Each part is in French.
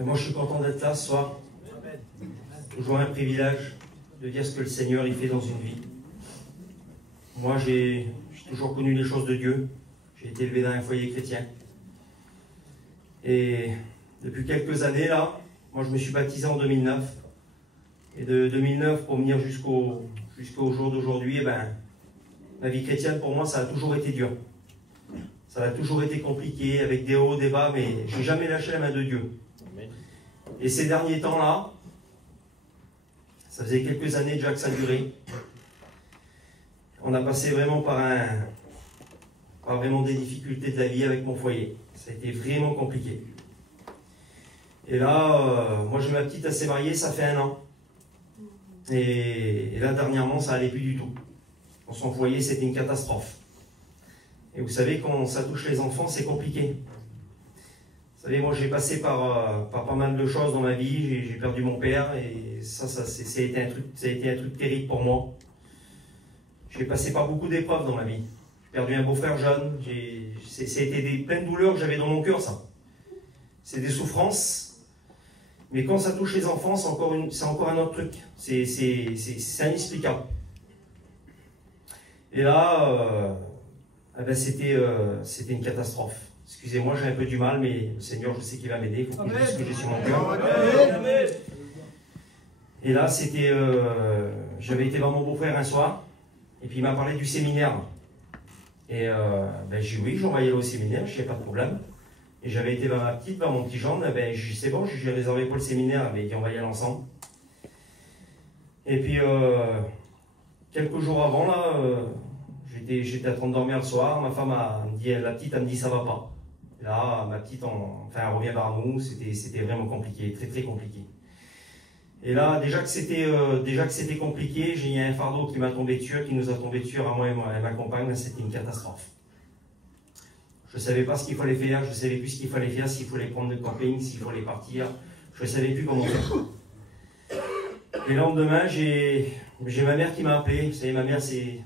Et moi, je suis content d'être là ce soir. Toujours un privilège de dire ce que le Seigneur il fait dans une vie. Moi, j'ai toujours connu les choses de Dieu. J'ai été élevé dans un foyer chrétien. Et depuis quelques années, là, moi, je me suis baptisé en 2009. Et de 2009 pour venir jusqu'au jour d'aujourd'hui, eh ben, ma vie chrétienne, pour moi, ça a toujours été dur. Ça a toujours été compliqué, avec des hauts, des bas, mais je n'ai jamais lâché la main de Dieu. Et ces derniers temps-là, ça faisait quelques années déjà que ça durait. On a passé vraiment par vraiment des difficultés de la vie avec mon foyer. Ça a été vraiment compliqué. Et là, moi j'ai ma petite, elle s'est mariée, ça fait 1 an. Et là, dernièrement, ça allait plus du tout. Dans son foyer, c'était une catastrophe. Et vous savez, quand ça touche les enfants, c'est compliqué. Vous savez, moi j'ai passé par pas mal de choses dans ma vie. J'ai perdu mon père et ça a été un truc terrible pour moi. J'ai passé par beaucoup d'épreuves dans ma vie. J'ai perdu un beau-frère jeune. C'était plein de douleurs que j'avais dans mon cœur, ça. C'est des souffrances. Mais quand ça touche les enfants, c'est encore un autre truc. C'est inexplicable. Et là, ben c'était une catastrophe. Excusez-moi, j'ai un peu du mal, mais le Seigneur, je sais qu'il va m'aider. Il faut qu'il dise ce que j'ai sur mon cœur. Et là, j'avais été voir mon beau-frère un soir, et puis il m'a parlé du séminaire. Et ben, j'ai dit oui, je vais aller au séminaire, je n'ai pas de problème. Et j'avais été voir ma petite, voir mon petit Jean, ben, j'ai dit c'est bon, j'ai réservé pour le séminaire, il m'a dit on va y aller ensemble. Et puis, quelques jours avant, là, j'étais en train de dormir le soir, ma femme la petite, elle me dit ça va pas. Et là, ma petite, elle revient vers nous, c'était vraiment compliqué, très très compliqué. Et là, déjà que c'était compliqué, il y a un fardeau qui nous a tombé dessus, à moi et ma compagne, c'était une catastrophe. Je ne savais pas ce qu'il fallait faire, je ne savais plus ce qu'il fallait faire, s'il fallait prendre le camping, s'il fallait partir, je ne savais plus comment faire. Et le lendemain, j'ai ma mère qui m'a appelé. Vous savez, ma mère, c'est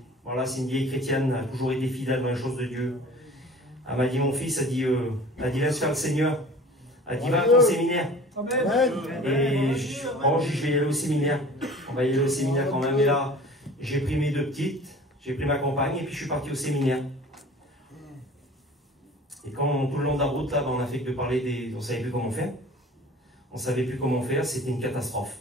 une vieille chrétienne, elle a toujours été fidèle dans les choses de Dieu. Elle m'a dit, mon fils, elle dit, laisse faire le Seigneur. Elle dit, va à ton séminaire. Amen. Et je vais y aller au séminaire. On va y aller au séminaire quand même. Et là, j'ai pris mes 2 petites, j'ai pris ma compagne, et puis je suis parti au séminaire. Et quand tout le long de la route, là, on a fait que de parler on ne savait plus comment faire. On ne savait plus comment faire, c'était une catastrophe.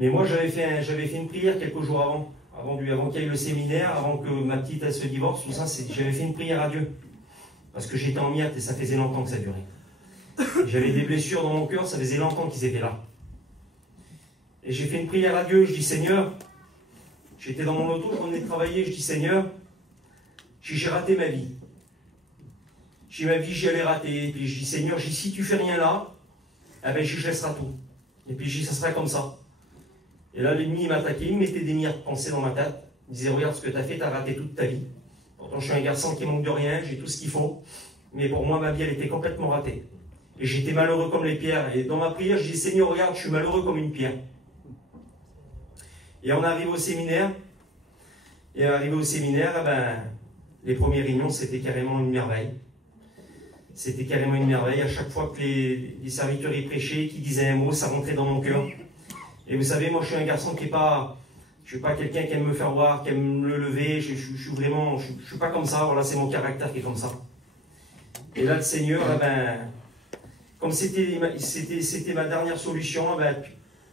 Mais moi, j'avais fait une prière quelques jours avant qu'il y ait le séminaire, avant que ma petite elle se divorce, tout ça, j'avais fait une prière à Dieu. Parce que j'étais en miettes et ça faisait longtemps que ça durait. J'avais des blessures dans mon cœur, ça faisait longtemps qu'ils étaient là. Et j'ai fait une prière à Dieu, je dis Seigneur, j'étais dans mon auto, je venais de travailler, je dis Seigneur, j'ai raté ma vie. Ma vie, j'y allais rater. Et puis je dis Seigneur, si tu fais rien là, eh ben, je laisserai tout. Et puis je dis ça sera comme ça. Et là, l'ennemi m'attaquait, il me mettait des milliards de pensées dans ma tête. Il disait, regarde ce que tu as fait, tu as raté toute ta vie. Pourtant, je suis un garçon qui manque de rien, j'ai tout ce qu'il faut. Mais pour moi, ma vie, elle était complètement ratée. Et j'étais malheureux comme les pierres. Et dans ma prière, je dis, Seigneur, regarde, je suis malheureux comme une pierre. Et on arrive au séminaire. Et arrivé au séminaire, eh ben, les premières réunions, c'était carrément une merveille. C'était carrément une merveille. À chaque fois que les serviteurs y prêchaient, qui disaient un mot, ça rentrait dans mon cœur. Et vous savez, moi, je suis un garçon qui n'est pas... Je ne suis pas quelqu'un qui aime me faire voir, qui aime me le lever. Je suis pas comme ça. Voilà, c'est mon caractère qui est comme ça. Et là, le Seigneur, eh ben, comme c'était ma dernière solution, eh ben,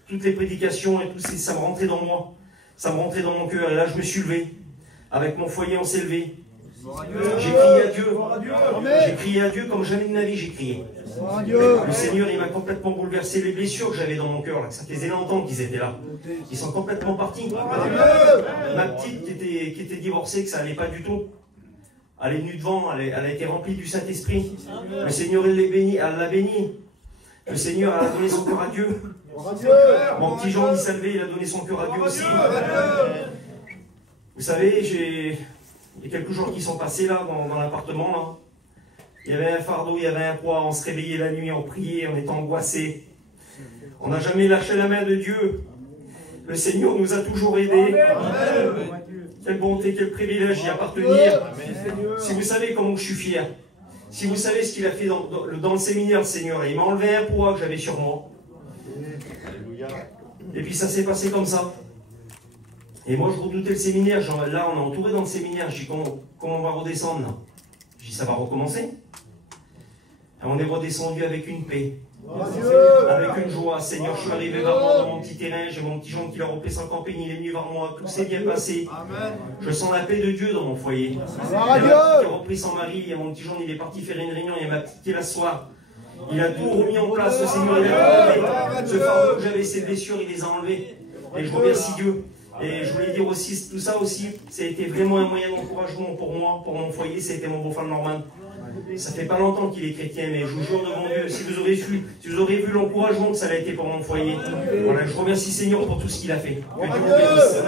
toutes les prédications et tout, ça me rentrait dans moi. Ça me rentrait dans mon cœur. Et là, je me suis levé. Avec mon foyer, on s'est levé. J'ai crié à Dieu. J'ai crié à Dieu comme jamais de ma vie j'ai crié. Le Seigneur, il m'a complètement bouleversé. Les blessures que j'avais dans mon cœur, là, ça faisait longtemps qu'ils étaient là. Ils sont complètement partis. Ma petite qui était divorcée, que ça n'allait pas du tout. Elle est venue devant, elle a été remplie du Saint-Esprit. Le Seigneur, elle l'a bénie. Le Seigneur a donné son cœur à Dieu. Mon petit Jean, il s'est levé, il a donné son cœur à Dieu aussi. Vous savez, il y a quelques jours qui sont passés là, dans l'appartement. Là. Il y avait un fardeau, il y avait un poids, on se réveillait la nuit, on priait, on était angoissés. On n'a jamais lâché la main de Dieu. Le Seigneur nous a toujours aidés. Quelle bonté, quel privilège d'y appartenir. Si vous savez comment je suis fier. Si vous savez ce qu'il a fait dans le séminaire, le Seigneur, il m'a enlevé un poids que j'avais sur moi. Et puis ça s'est passé comme ça. Et moi je redoutais le séminaire. Genre, là on est entouré dans le séminaire. Je dis comment on va redescendre là? Je dis ça va recommencer. Et on est redescendu avec une paix. Avec une joie. Seigneur, je suis arrivé vers moi dans mon petit terrain. J'ai mon petit Jean qui l'a repris sans campagne. Il est venu vers moi. Tout s'est bien passé. Je sens la paix de Dieu dans mon foyer. Il y a ma petite qui a repris son mari. Il y a mon petit Jean, il est parti faire une réunion. Il y a ma petite qui est là ce soir. Il a tout remis en place, le Seigneur, il a tout enlevé. Ce fardeau que j'avais, ces blessures, il les a enlevées. Et je remercie Dieu. Et je voulais dire aussi, tout ça aussi, ça a été vraiment un moyen d'encouragement pour moi, pour mon foyer. C'était mon beau-frère Norman. Ça fait pas longtemps qu'il est chrétien, mais je vous jure devant Dieu, si vous aurez vu l'encouragement que ça a été pour mon foyer. Voilà, je remercie Seigneur pour tout ce qu'il a fait. Que Dieu vous bénisse.